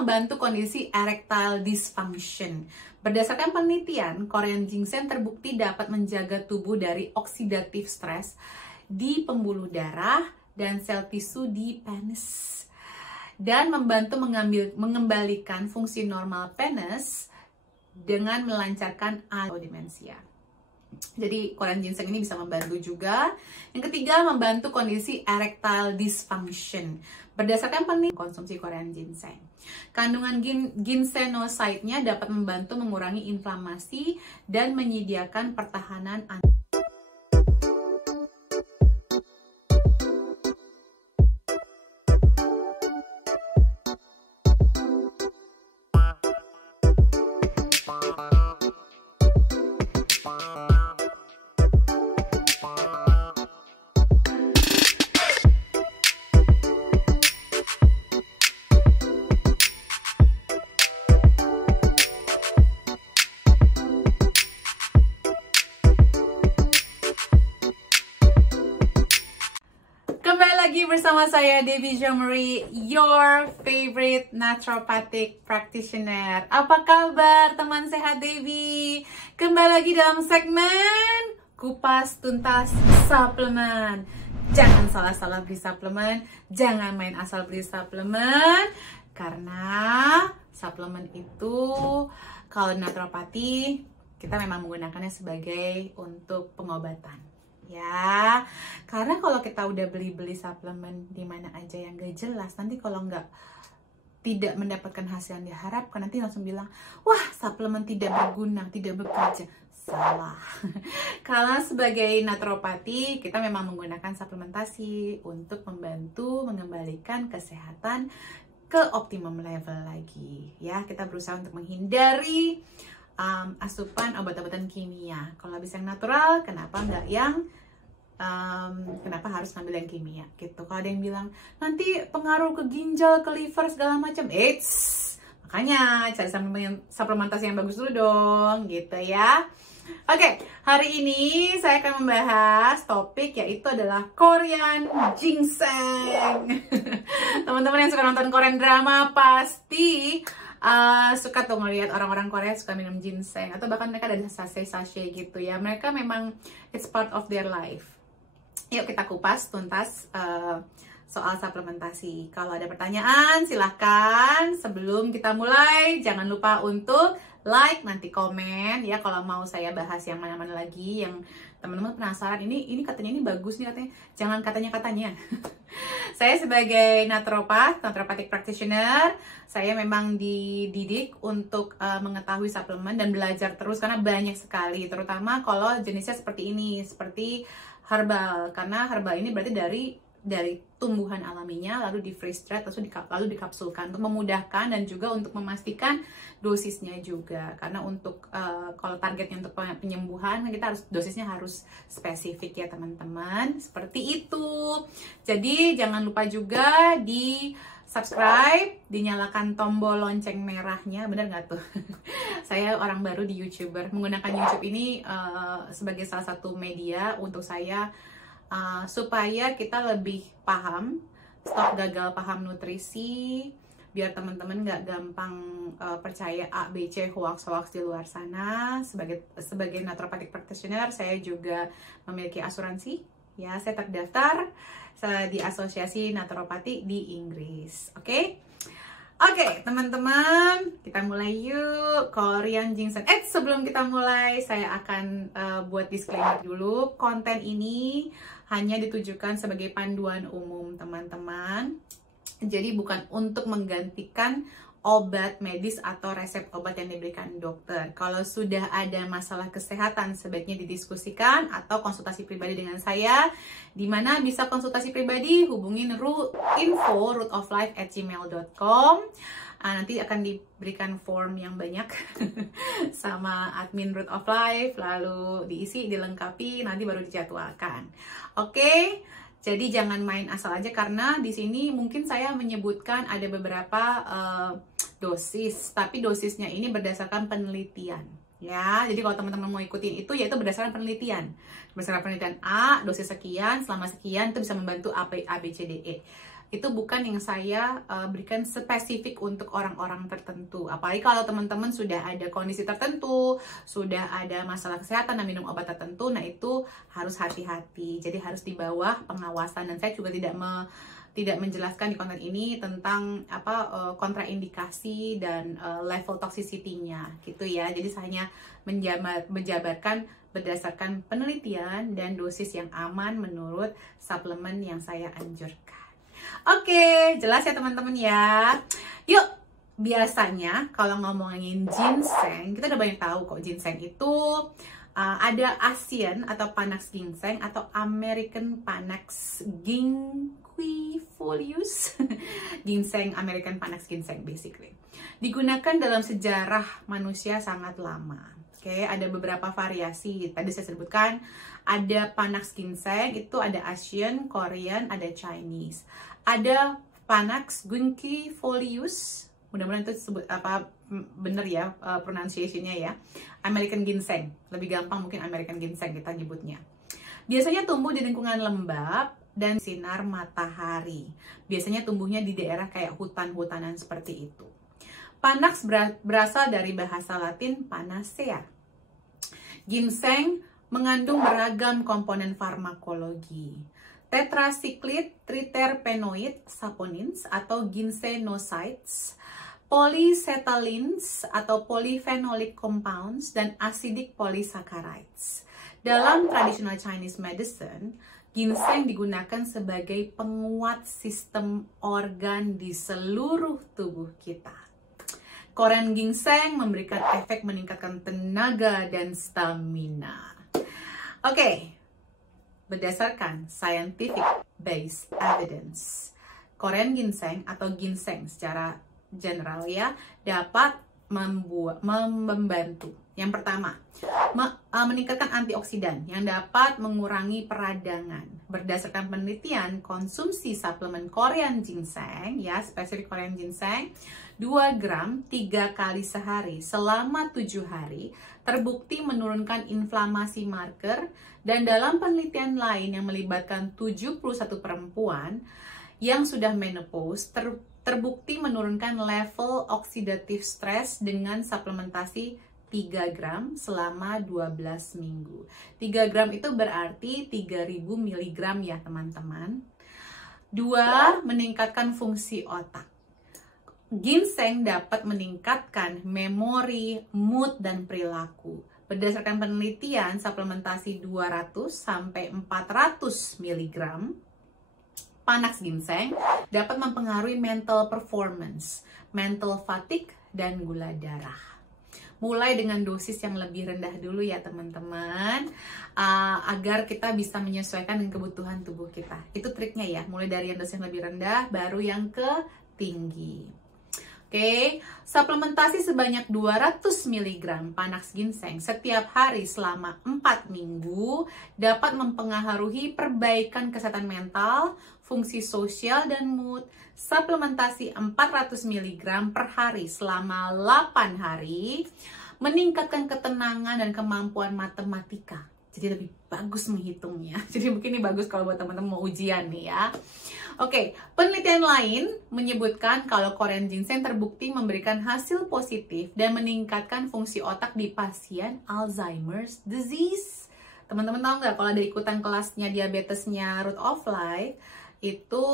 membantu kondisi erectile dysfunction. Berdasarkan penelitian, Korean ginseng terbukti dapat menjaga tubuh dari oksidatif stres di pembuluh darah dan sel tisu di penis. Dan membantu mengembalikan fungsi normal penis dengan melancarkan demensia. Jadi Korean ginseng ini bisa membantu juga. Yang ketiga, membantu kondisi erectile dysfunction. Berdasarkan penelitian konsumsi Korean ginseng, kandungan ginsenoside-nya dapat membantu mengurangi inflamasi dan menyediakan pertahanan lagi bersama saya Debbie Jomari, your favorite naturopathic practitioner. Apa kabar teman sehat Debbie? Kembali lagi dalam segmen Kupas Tuntas Suplemen. Jangan salah-salah beli suplemen, jangan main asal beli suplemen, karena suplemen itu kalau naturopati kita memang menggunakannya sebagai untuk pengobatan. Ya, karena kalau kita udah beli-beli suplemen di mana aja yang gak jelas, nanti kalau tidak mendapatkan hasil yang diharapkan, nanti langsung bilang, wah suplemen tidak berguna, tidak bekerja. Salah. Karena sebagai naturopati, kita memang menggunakan suplementasi untuk membantu mengembalikan kesehatan ke optimum level lagi. Ya, kita berusaha untuk menghindari asupan obat-obatan kimia. Kalau bisa yang natural, kenapa enggak yang kenapa harus ngambil yang kimia gitu? Kalau ada yang bilang nanti pengaruh ke ginjal, ke liver segala macam, makanya cari suplementasi yang bagus dulu dong, gitu ya. Oke, hari ini saya akan membahas topik yaitu adalah Korean ginseng. Teman-teman yang suka nonton Korean drama pasti suka tuh ngeliat orang-orang Korea suka minum ginseng, atau bahkan mereka ada sachet-sachet gitu ya. Mereka memang it's part of their life. Yuk kita kupas tuntas soal suplementasi. Kalau ada pertanyaan silahkan. Sebelum kita mulai, jangan lupa untuk like, nanti komen ya kalau mau saya bahas yang mana-mana lagi yang teman-teman penasaran. Ini katanya ini bagus nih katanya. Jangan katanya. Saya sebagai naturopathic practitioner, saya memang dididik untuk mengetahui suplemen dan belajar terus karena banyak sekali, terutama kalau jenisnya seperti ini, seperti herbal. Karena herbal ini berarti dari tumbuhan alaminya lalu di freeze dried lalu dikapsulkan untuk memudahkan dan juga untuk memastikan dosisnya juga. Karena untuk kalau targetnya untuk penyembuhan, kita dosisnya harus spesifik ya teman-teman. Seperti itu. Jadi jangan lupa juga di subscribe, dinyalakan tombol lonceng merahnya, bener nggak tuh? Saya orang baru di YouTuber, menggunakan YouTube ini sebagai salah satu media untuk saya supaya kita lebih paham, stop gagal paham nutrisi, biar teman-teman nggak gampang percaya A, B, C, hoax di luar sana. Sebagai naturopathic practitioner, saya juga memiliki asuransi. Ya, saya terdaftar di Asosiasi Naturopati di Inggris. Oke, teman-teman, kita mulai yuk. Korean ginseng. Sebelum kita mulai, saya akan buat disclaimer dulu. Konten ini hanya ditujukan sebagai panduan umum, teman-teman. Jadi bukan untuk menggantikan obat medis atau resep obat yang diberikan dokter. Kalau sudah ada masalah kesehatan, sebaiknya didiskusikan atau konsultasi pribadi dengan saya. Dimana bisa konsultasi pribadi, hubungin info rootoflife@gmail.com. Nanti akan diberikan form yang banyak sama admin Root of Life, lalu diisi, dilengkapi, nanti baru dijadwalkan. Oke? Jadi jangan main asal aja, karena di sini mungkin saya menyebutkan ada beberapa dosis, tapi dosisnya ini berdasarkan penelitian. Ya, jadi kalau teman-teman mau ikutin itu, yaitu berdasarkan penelitian. Berdasarkan penelitian A, dosis sekian, selama sekian, itu bisa membantu A, B, C, D, E. itu bukan yang saya berikan spesifik untuk orang-orang tertentu. Apalagi kalau teman-teman sudah ada kondisi tertentu, sudah ada masalah kesehatan dan minum obat tertentu, nah itu harus hati-hati. Jadi harus di bawah pengawasan, dan saya juga tidak menjelaskan di konten ini tentang kontraindikasi dan level toxicity-nya gitu ya. Jadi saya hanya menjabarkan berdasarkan penelitian dan dosis yang aman menurut suplemen yang saya anjurkan. Oke, jelas ya teman-teman ya. Yuk, biasanya kalau ngomongin ginseng, kita udah banyak tahu kok ginseng itu ada Asian atau Panax ginseng atau American Panax ginkgofolius. Ginseng, American Panax ginseng basically. Digunakan dalam sejarah manusia sangat lama. Oke, ada beberapa variasi. Tadi saya sebutkan ada Panax ginseng, itu ada Asian, Korean, ada Chinese. Ada Panax ginkgofolius, mudah-mudahan itu disebut bener ya pronunciation-nya ya. American ginseng, lebih gampang mungkin American ginseng kita nyebutnya. Biasanya tumbuh di lingkungan lembab dan sinar matahari. Biasanya tumbuhnya di daerah kayak hutan-hutanan seperti itu. Panax berasal dari bahasa Latin panacea. Ginseng mengandung beragam komponen farmakologi. Tetracycline triterpenoid saponins atau ginsenosides, polycetylines atau polyphenolic compounds, dan acidic polysaccharides. Dalam traditional Chinese medicine, ginseng digunakan sebagai penguat sistem organ di seluruh tubuh kita. Korean ginseng memberikan efek meningkatkan tenaga dan stamina. Oke, berdasarkan scientific based evidence, Korean ginseng atau ginseng secara general ya dapat membantu. Yang pertama, meningkatkan antioksidan yang dapat mengurangi peradangan. Berdasarkan penelitian, konsumsi suplemen Korean ginseng, ya spesifik Korean ginseng, 2 gram 3 kali sehari selama 7 hari, terbukti menurunkan inflamasi marker, dan dalam penelitian lain yang melibatkan 71 perempuan yang sudah menopause, terbukti menurunkan level oxidative stress dengan suplementasi 3 gram selama 12 minggu. 3 gram itu berarti 3000 mg ya teman-teman. 2. Meningkatkan fungsi otak. Ginseng dapat meningkatkan memori, mood, dan perilaku. Berdasarkan penelitian, suplementasi 200 sampai 400 mg Panax ginseng dapat mempengaruhi mental performance, mental fatigue, dan gula darah. Mulai dengan dosis yang lebih rendah dulu ya teman-teman, agar kita bisa menyesuaikan dengan kebutuhan tubuh kita. Itu triknya ya, mulai dari yang dosis yang lebih rendah, baru yang ke tinggi. Oke, suplementasi sebanyak 200 mg Panax ginseng setiap hari selama 4 minggu dapat mempengaruhi perbaikan kesehatan mental, fungsi sosial, dan mood. Suplementasi 400 mg per hari selama 8 hari meningkatkan ketenangan dan kemampuan matematika. Jadi lebih bagus menghitungnya. Jadi mungkin ini bagus kalau buat teman-teman mau ujian nih ya. Oke, penelitian lain menyebutkan kalau Korean ginseng terbukti memberikan hasil positif dan meningkatkan fungsi otak di pasien Alzheimer's disease. Teman-teman tahu nggak kalau ada ikutan kelasnya diabetesnya Root of Life, itu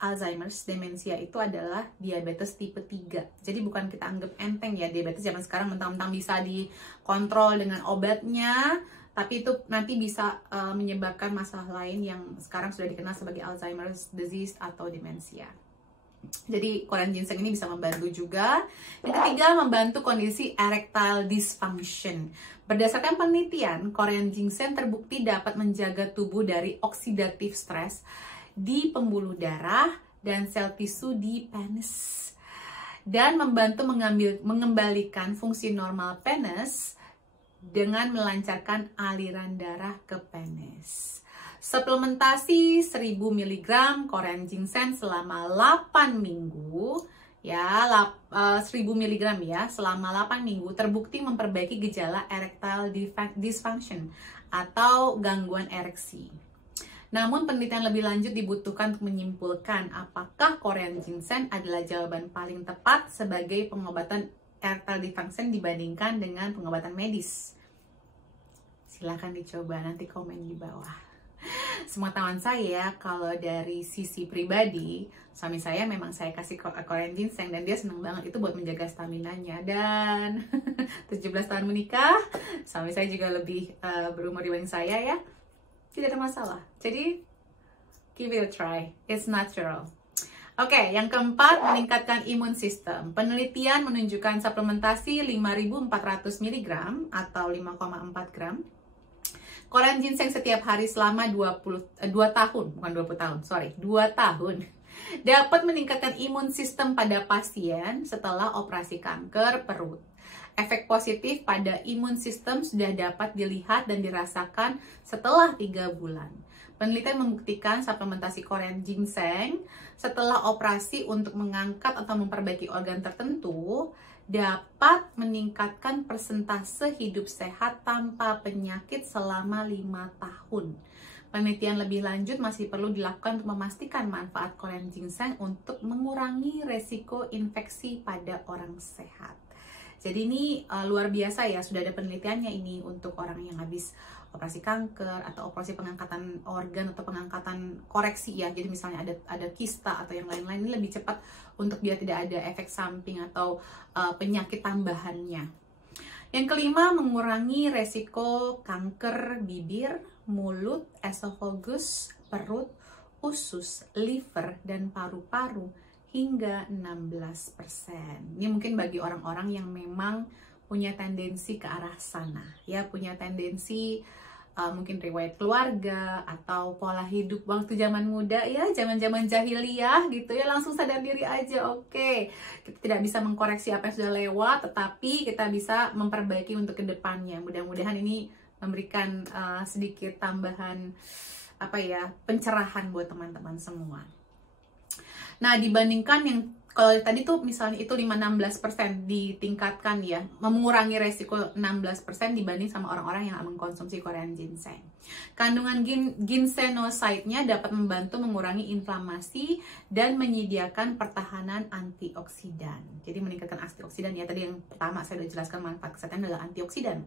Alzheimer's demensia itu adalah diabetes tipe 3. Jadi bukan kita anggap enteng ya, diabetes zaman sekarang mentang-mentang bisa dikontrol dengan obatnya, tapi itu nanti bisa menyebabkan masalah lain yang sekarang sudah dikenal sebagai Alzheimer's disease atau demensia. Jadi Korean ginseng ini bisa membantu juga. Yang ketiga, membantu kondisi erectile dysfunction. Berdasarkan penelitian, Korean ginseng terbukti dapat menjaga tubuh dari oxidative stress di pembuluh darah dan sel tisu di penis, dan membantu mengembalikan fungsi normal penis dengan melancarkan aliran darah ke penis. Suplementasi 1000 mg Korean ginseng selama 8 minggu ya, 1000 mg ya selama 8 minggu terbukti memperbaiki gejala erectile dysfunction atau gangguan ereksi. Namun penelitian lebih lanjut dibutuhkan untuk menyimpulkan apakah Korean ginseng adalah jawaban paling tepat sebagai pengobatan erectile dysfunction dibandingkan dengan pengobatan medis. Silahkan dicoba, nanti komen di bawah. Semua tahuan saya, kalau dari sisi pribadi, suami saya memang saya kasih Korean ginseng dan dia senang banget itu buat menjaga staminanya. Dan 17 tahun menikah, suami saya juga lebih berumur dibanding saya ya, tidak ada masalah. Jadi give it a try, it's natural. Oke, yang keempat, meningkatkan imun sistem. Penelitian menunjukkan suplementasi 5.400 mg atau 5,4 gram Korean ginseng setiap hari selama 2 tahun, bukan 20 tahun, sorry, 2 tahun, dapat meningkatkan imun sistem pada pasien setelah operasi kanker perut. Efek positif pada imun sistem sudah dapat dilihat dan dirasakan setelah 3 bulan. Penelitian membuktikan suplementasi Korean ginseng setelah operasi untuk mengangkat atau memperbaiki organ tertentu dapat meningkatkan persentase hidup sehat tanpa penyakit selama 5 tahun. Penelitian lebih lanjut masih perlu dilakukan untuk memastikan manfaat Korean ginseng untuk mengurangi resiko infeksi pada orang sehat. Jadi ini luar biasa ya, sudah ada penelitiannya ini untuk orang yang habis operasi kanker atau operasi pengangkatan organ atau pengangkatan koreksi ya. Jadi misalnya ada kista atau yang lain-lain, ini lebih cepat untuk biar tidak ada efek samping atau penyakit tambahannya. Yang kelima, mengurangi resiko kanker bibir, mulut, esophagus, perut, usus, liver, dan paru-paru hingga 16%. Ini mungkin bagi orang-orang yang memang punya tendensi ke arah sana, ya, punya tendensi mungkin riwayat keluarga atau pola hidup waktu zaman muda ya, zaman-zaman jahiliyah gitu ya, langsung sadar diri aja. Oke, kita tidak bisa mengkoreksi apa yang sudah lewat, tetapi kita bisa memperbaiki untuk kedepannya. Mudah-mudahan ini memberikan sedikit tambahan pencerahan buat teman-teman semua. Nah, dibandingkan yang kalau tadi tuh misalnya itu 5-16% ditingkatkan ya, mengurangi resiko 16% dibanding sama orang-orang yang mengkonsumsi Korean ginseng. Kandungan ginsenoside-nya dapat membantu mengurangi inflamasi dan menyediakan pertahanan antioksidan. Jadi meningkatkan antioksidan ya, tadi yang pertama saya sudah jelaskan manfaat kesehatan adalah antioksidan.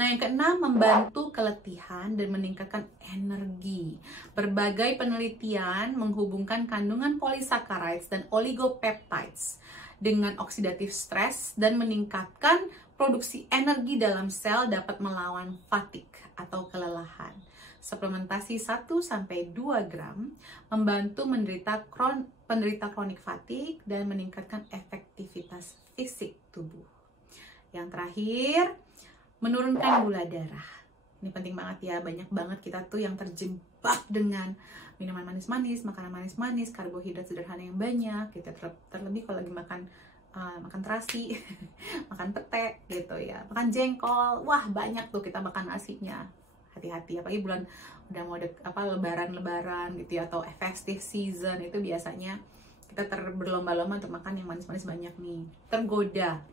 Nah, yang keenam, membantu keletihan dan meningkatkan energi. Berbagai penelitian menghubungkan kandungan polysaccharides dan oligopeptides dengan oxidative stress dan meningkatkan produksi energi dalam sel dapat melawan fatigue atau kelelahan. Suplementasi 1-2 gram membantu penderita kronik fatigue dan meningkatkan efektivitas fisik tubuh. Yang terakhir, menurunkan gula darah. Ini penting banget ya, banyak banget kita tuh yang terjebak dengan minuman manis-manis, makanan manis-manis, karbohidrat sederhana yang banyak, kita terlebih kalau lagi makan terasi, makan pete gitu ya, makan jengkol, wah banyak tuh kita makan nasinya. Hati-hati, apalagi bulan udah mau lebaran gitu ya, atau festive season, itu biasanya kita berlomba-lomba untuk makan yang manis-manis banyak nih, tergoda.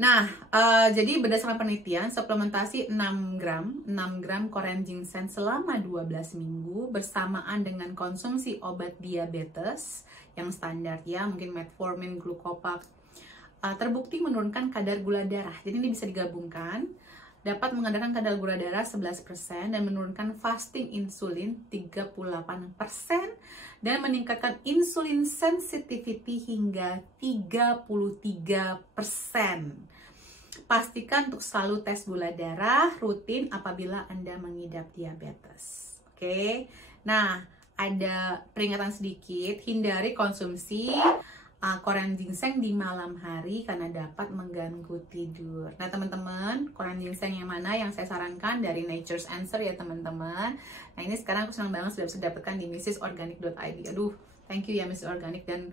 Nah, jadi berdasarkan penelitian, suplementasi 6 gram Korean ginseng selama 12 minggu bersamaan dengan konsumsi obat diabetes yang standar ya, mungkin metformin, glucopac, terbukti menurunkan kadar gula darah. Jadi ini bisa digabungkan, dapat mengadakan kadar gula darah 11% dan menurunkan fasting insulin 38% dan meningkatkan insulin sensitivity hingga 33%. Pastikan untuk selalu tes gula darah rutin apabila Anda mengidap diabetes. Oke. Nah, ada peringatan sedikit, hindari konsumsi Korean ginseng di malam hari karena dapat mengganggu tidur. Nah teman-teman, Korean ginseng yang mana yang saya sarankan dari Nature's Answer ya teman-teman. Nah ini sekarang aku senang banget sudah bisa dapatkan di mrsorganic.id. Aduh, thank you ya Mrs. Organic, dan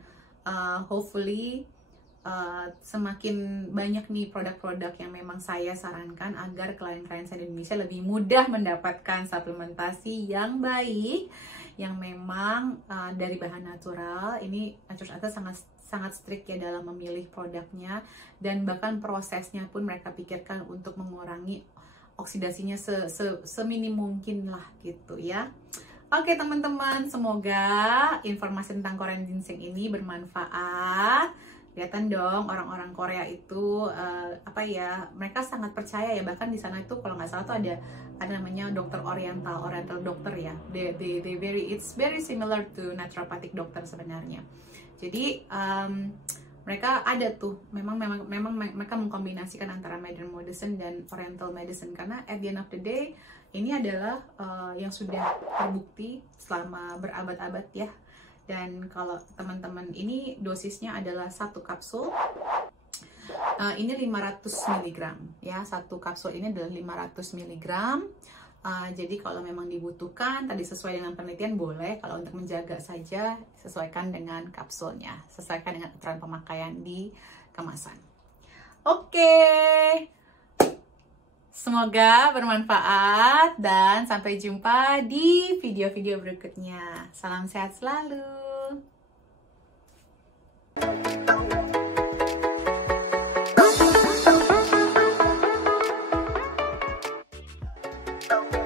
hopefully semakin banyak nih produk-produk yang memang saya sarankan agar klien-klien saya di Indonesia lebih mudah mendapatkan suplementasi yang baik, yang memang dari bahan natural. Ini Nature's Answer sangat strict ya dalam memilih produknya, dan bahkan prosesnya pun mereka pikirkan untuk mengurangi oksidasinya seminim mungkin lah gitu ya. Oke teman-teman, semoga informasi tentang Korean ginseng ini bermanfaat. Kelihatan dong orang-orang Korea itu mereka sangat percaya ya, bahkan di sana itu kalau nggak salah tuh ada namanya dokter oriental dokter ya. It's very similar to naturopathic dokter sebenarnya. Jadi mereka ada tuh memang mereka mengkombinasikan antara modern medicine dan oriental medicine, karena at the end of the day ini adalah yang sudah terbukti selama berabad-abad ya. Dan kalau teman-teman, ini dosisnya adalah 1 kapsul. Ini 500 mg ya, 1 kapsul ini adalah 500 mg. Jadi kalau memang dibutuhkan, tadi sesuai dengan penelitian boleh. Kalau untuk menjaga saja, sesuaikan dengan kapsulnya, sesuaikan dengan aturan pemakaian di kemasan. Oke, semoga bermanfaat dan sampai jumpa di video-video berikutnya. Salam sehat selalu. Oh.